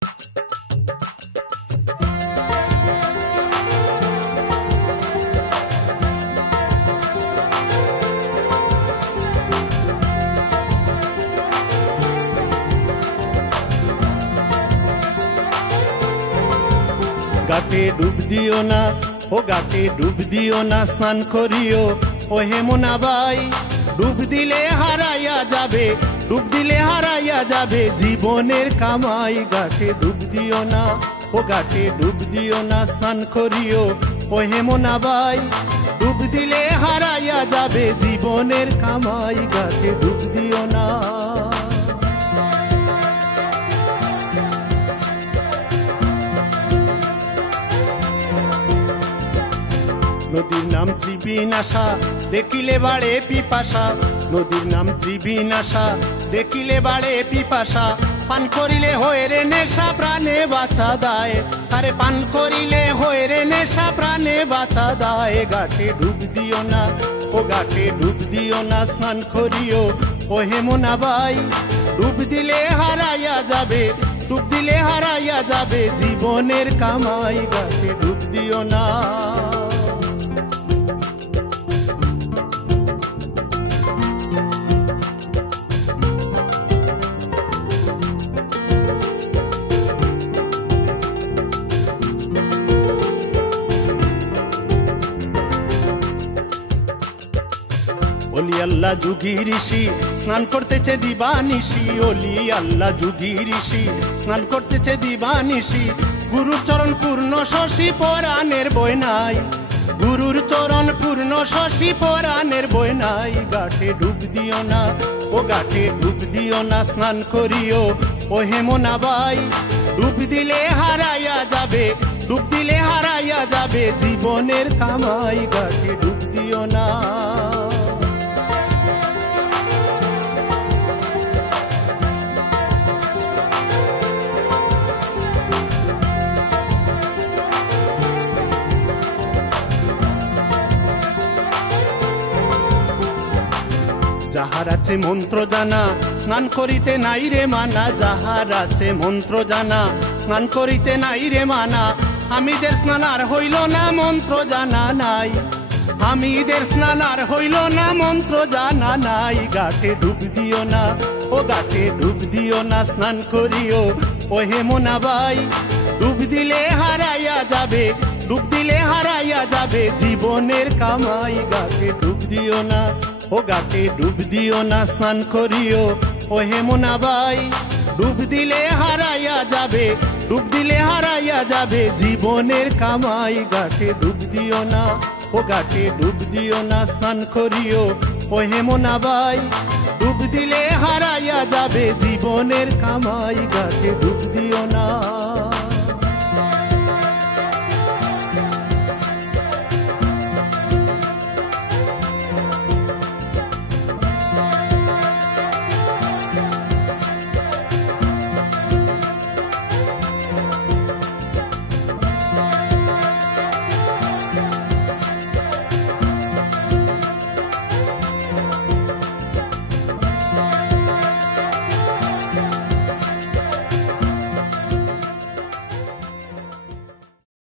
घाटे डूब दियो ना, ओ घाटे डूब दियो ना, स्नान करियो ओ हेमना बाई। डूब दिले हाराया जाबे, डूब दिले हाराया जाबे जीवनेर कामाई। घाटे डूब दियो ना, ओ घाटे डूब दियो ना, स्नान करियो ओ हेमना बाई। डूब दिले हाराया जाबे जीवनेर कामाई। घाटे डूब दियो ना। नदीर नाम त्रिबीन आशा, देखिले बाड़े पिपाशा। नदीर नाम त्रिबीन आशा, देखिले बाड़े पिपाशा। पान करिले होय रे नेशा, प्राणे बाचा दाय। अरे पान करिले होय रे नेशा, प्राणे बाचा दाय। घाटे डूब दियो ना, ओ घाटे डूब दियो ना, स्नान करियो ओ हेमना बाई। डूब दिले हाराया जाबे, डूब दिले हाराया जाबे जीवनेर कामाई। घाटे डूब दियो ना। ओली अल्लाह जुगी ऋषि स्नान करतेছে দিবানিশি। ओली अल्लाह जुगी ऋषि स्नान करतेছে দিবানিশি। गुरुर चरण पूर्ण शशि पराणेर बई নাই। गुरुर चरण पूर्ण शशि पराणेर बई নাই। घाटे डूब दियो ना, ओ घाटे डूब दियो ना, स्नान करियो ओ हेमना बाई। डूब दिले हाराया जाबे, डूब दिले हाराया जाबे जीवनेर कामाई। घाटे डूब दियो ना। যাহার আছে মন্ত্র জানা, স্নান করিতে নাই রে মানা। যাহার আছে মন্ত্র জানা, স্নান করিতে নাই রে মানা। আমিদের স্নান আর হইল না, মন্ত্র জানা নাই। আমিদের স্নান আর হইল না, মন্ত্র জানা নাই। ঘাটে ডুব দিও না, ও ঘাটে ডুব দিও না, স্নান করিও ও হেমনা বাই। ডুব দিলে হারাইয়া যাবে, ডুব দিলে হারাইয়া যাবে জীবনের কামাই। ঘাটে ডুব দিও না, ও ঘাটে ডুব দিও না, স্নান করিও ও হেমনা বাই। ডুব দিলে হারাইয়া যাবে, ডুব দিলে হারাইয়া যাবে জীবনের কামাই। ঘাটে ডুব দিও না, ও ঘাটে ডুব দিও না, স্নান করিও ও হেমনা বাই। ডুব দিলে হারাইয়া যাবে জীবনের কামাই। ঘাটে ডুব দিও না।